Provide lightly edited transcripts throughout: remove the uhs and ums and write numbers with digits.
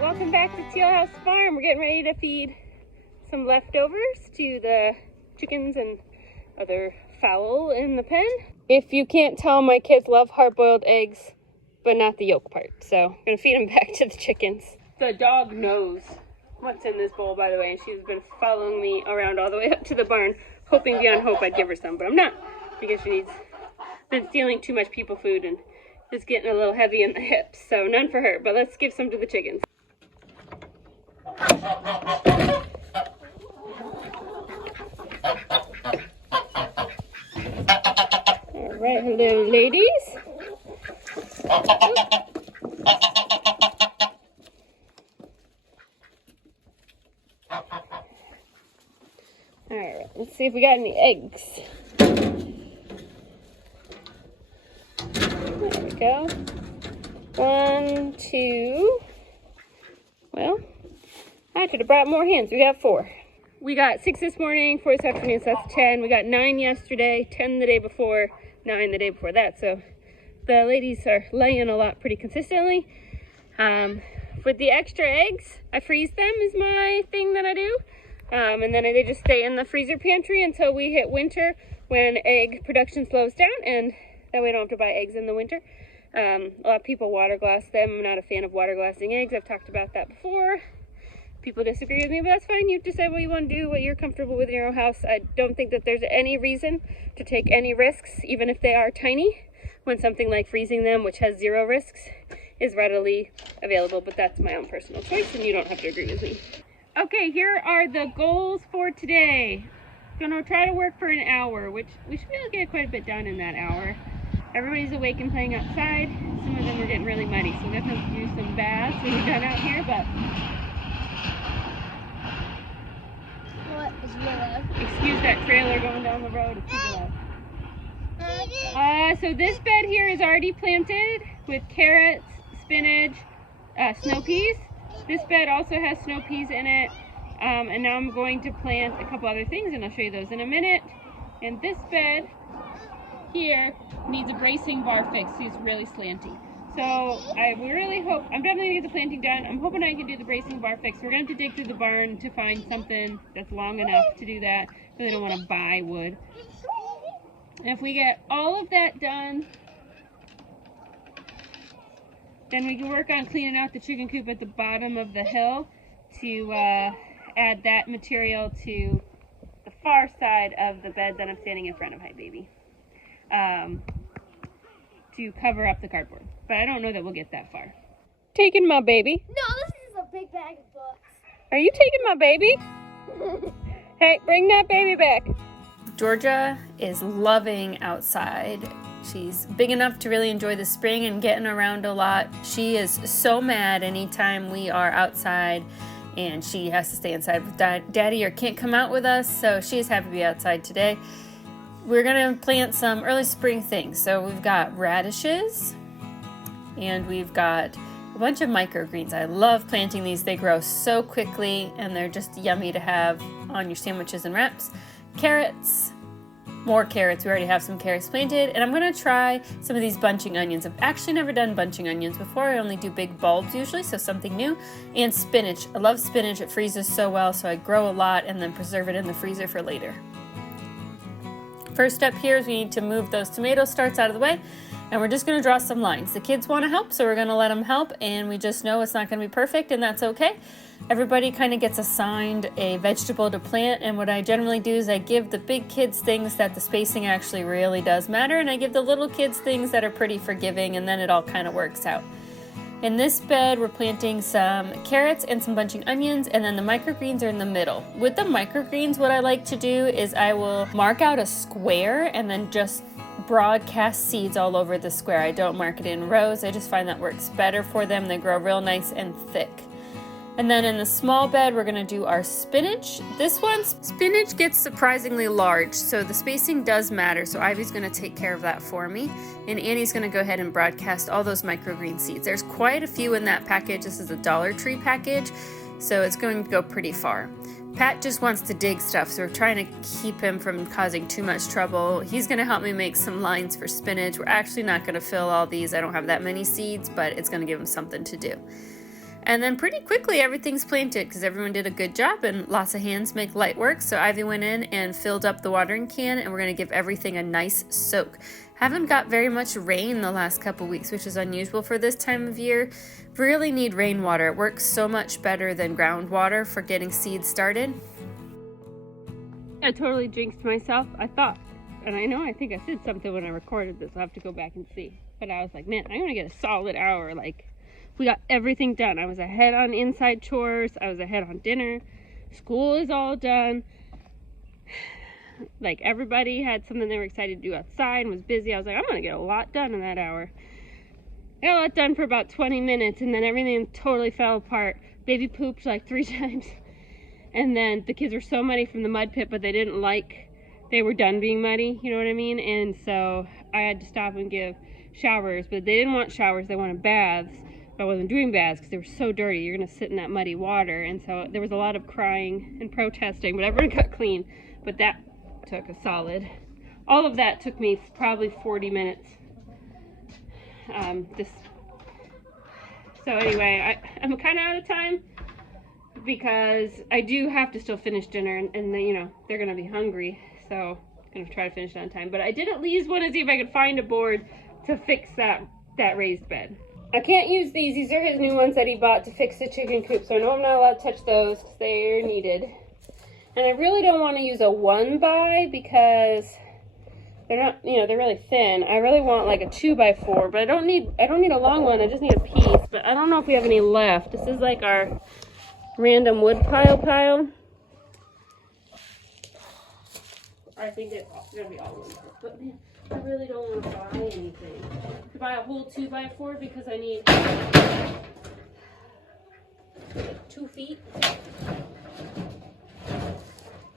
Welcome back to Teal House Farm. We're getting ready to feed some leftovers to the chickens and other fowl in the pen. If you can't tell, my kids love hard-boiled eggs, but not the yolk part. So I'm gonna feed them back to the chickens. The dog knows what's in this bowl, by the way. She's been following me around all the way up to the barn, hoping beyond hope I'd give her some, but I'm not, because she's been stealing too much people food and just getting a little heavy in the hips. So none for her, but let's give some to the chickens. All right, hello ladies. All right, let's see if we got any eggs. There we go. 1, 2. Well, I should have brought more hens. We got 4. We got 6 this morning, 4 this afternoon, so that's 10. We got 9 yesterday, 10 the day before, 9 the day before that. So the ladies are laying a lot pretty consistently. With the extra eggs, I freeze them is my thing that I do. And then they just stay in the freezer pantry until we hit winter, when egg production slows down, and that way I don't have to buy eggs in the winter. A lot of people water glass them. I'm not a fan of water glassing eggs. I've talked about that before. People disagree with me, but that's fine. You decide what you want to do, what you're comfortable with in your own house. I don't think that there's any reason to take any risks, even if they are tiny, when something like freezing them, which has 0 risks, is readily available. But that's my own personal choice, and you don't have to agree with me. Okay, here are the goals for today. Gonna try to work for an hour, which we should be able to get quite a bit done in that hour. Everybody's awake and playing outside. Some of them are getting really muddy, so we're gonna have to do some baths when we're done out here, but What is really loud? Excuse that trailer going down the road. It's super loud. So this bed here is already planted with carrots, spinach, snow peas. This bed also has snow peas in it. And now I'm going to plant a couple other things, and I'll show you those in a minute. And this bed here needs a bracing bar fix. It's really slanty. So I really hope, I'm definitely gonna get the planting done. I'm hoping I can do the bracing bar fix. We're gonna have to dig through the barn to find something that's long enough to do that. Really don't want to buy wood. And if we get all of that done, then we can work on cleaning out the chicken coop at the bottom of the hill to add that material to the far side of the bed that I'm standing in front of. Hi, baby. To cover up the cardboard. But I don't know that we'll get that far. Taking my baby. No, this is a big bag of books. Are you taking my baby? Hey, bring that baby back. Georgia is loving outside. She's big enough to really enjoy the spring and getting around a lot. She is so mad anytime we are outside and she has to stay inside with daddy or can't come out with us, so she's happy to be outside today. We're gonna plant some early spring things. So we've got radishes and we've got a bunch of microgreens. I love planting these. They grow so quickly and they're just yummy to have on your sandwiches and wraps. Carrots, more carrots. We already have some carrots planted. And I'm gonna try some of these bunching onions. I've actually never done bunching onions before. I only do big bulbs usually, so something new. And spinach. I love spinach. It freezes so well, so I grow a lot and then preserve it in the freezer for later. First step here is we need to move those tomato starts out of the way, and we're just going to draw some lines. The kids want to help, so we're going to let them help, and we just know it's not going to be perfect, and that's okay. Everybody kind of gets assigned a vegetable to plant, and what I generally do is I give the big kids things that the spacing actually really does matter, and I give the little kids things that are pretty forgiving, and then it all kind of works out. In this bed, we're planting some carrots and some bunching onions, and then the microgreens are in the middle. With the microgreens, what I like to do is I will mark out a square and then just broadcast seeds all over the square. I don't mark it in rows. I just find that works better for them. They grow real nice and thick. And then in the small bed, we're gonna do our spinach. This one's spinach gets surprisingly large, so the spacing does matter. So Ivy's gonna take care of that for me. And Annie's gonna go ahead and broadcast all those microgreen seeds. There's quite a few in that package. This is a Dollar Tree package, so it's going to go pretty far. Pat just wants to dig stuff, so we're trying to keep him from causing too much trouble. He's gonna help me make some lines for spinach. We're actually not gonna fill all these. I don't have that many seeds, but it's gonna give him something to do. And then pretty quickly everything's planted because everyone did a good job and lots of hands make light work. So Ivy went in and filled up the watering can, and we're gonna give everything a nice soak. Haven't got very much rain the last couple weeks, which is unusual for this time of year. Really need rainwater. It works so much better than groundwater for getting seeds started. I totally jinxed myself. I thought, and I think I said something when I recorded this. I'll have to go back and see. But I was like, man, I'm gonna get a solid hour. Like, we got everything done. I was ahead on inside chores. I was ahead on dinner. School is all done. Like, everybody had something they were excited to do outside and was busy. I was like, I'm gonna get a lot done in that hour. I got a lot done for about 20 minutes, and then everything totally fell apart. Baby pooped like 3 times. And then the kids were so muddy from the mud pit, but they were done being muddy, you know what I mean? And so I had to stop and give showers, but they didn't want showers, they wanted baths. I wasn't doing baths because they were so dirty. You're gonna sit in that muddy water, and so there was a lot of crying and protesting, but everyone got clean. But that took a solid, all of that took me probably 40 minutes. So anyway, I'm kind of out of time because I do have to still finish dinner, and then, you know, they're gonna be hungry, so I'm gonna try to finish it on time. But I did at least want to see if I could find a board to fix that raised bed. I can't use these. These are his new ones that he bought to fix the chicken coop, so I know I'm not allowed to touch those because they're needed. And I really don't want to use a 1x because they're not, you know, they're really thin. I really want like a 2x4, but I don't need a long one. I just need a piece, but I don't know if we have any left. This is like our random wood pile. I think it's gonna be all one, but man, I really don't want to buy anything. To buy a whole 2x4 because I need 2 feet.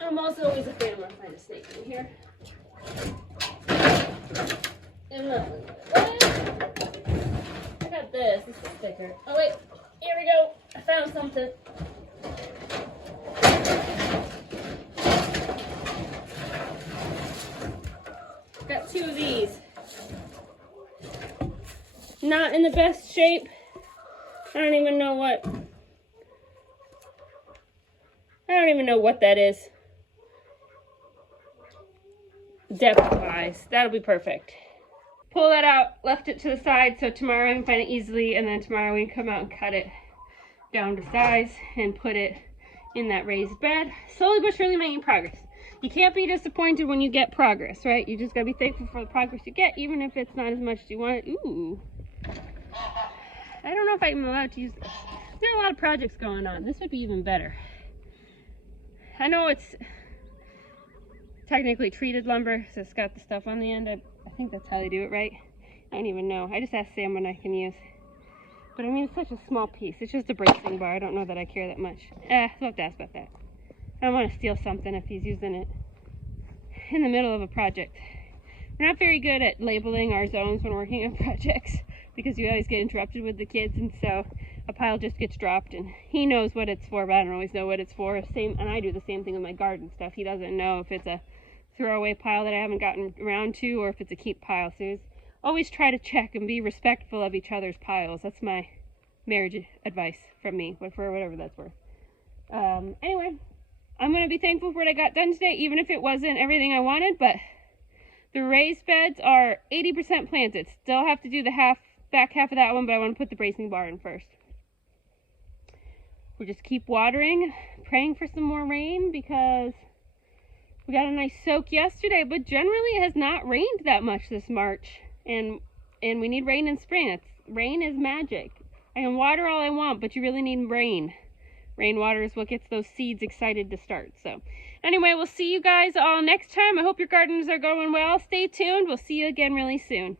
I'm also always a fan of find a snake in here. And look, I got this. This is thicker. Oh wait, here we go. I found something. Got 2 of these. Not in the best shape. I don't even know what that is. Depth wise, that'll be perfect. Pull that out, left it to the side so tomorrow I can find it easily, and then tomorrow we can come out and cut it down to size and put it in that raised bed. Slowly but surely making progress. You can't be disappointed when you get progress, right? You just gotta be thankful for the progress you get, even if it's not as much as you want. Ooh. I don't know if I'm allowed to use this. There are a lot of projects going on. This would be even better. I know it's technically treated lumber, so it's got the stuff on the end. I think that's how they do it, right? I don't even know. I just asked Sam what I can use. But I mean, it's such a small piece. It's just a bracing bar. I don't know that I care that much. I'll have to ask about that. I don't want to steal something if he's using it in the middle of a project. We're not very good at labeling our zones when working on projects because you always get interrupted with the kids, and so a pile just gets dropped and he knows what it's for, but I don't always know what it's for. And I do the same thing with my garden stuff. He doesn't know if it's a throwaway pile that I haven't gotten around to or if it's a keep pile. So always try to check and be respectful of each other's piles. That's my marriage advice from me, but for whatever that's worth. Anyway, I'm going to be thankful for what I got done today, even if it wasn't everything I wanted, but the raised beds are 80% planted. Still have to do the back half of that one, but I want to put the bracing bar in first. We just keep watering, praying for some more rain because we got a nice soak yesterday, but generally it has not rained that much this March, and we need rain in spring. Rain is magic. I can water all I want, but you really need rain. Rainwater is what gets those seeds excited to start. So anyway, we'll see you guys all next time. I hope your gardens are going well. Stay tuned. We'll see you again really soon.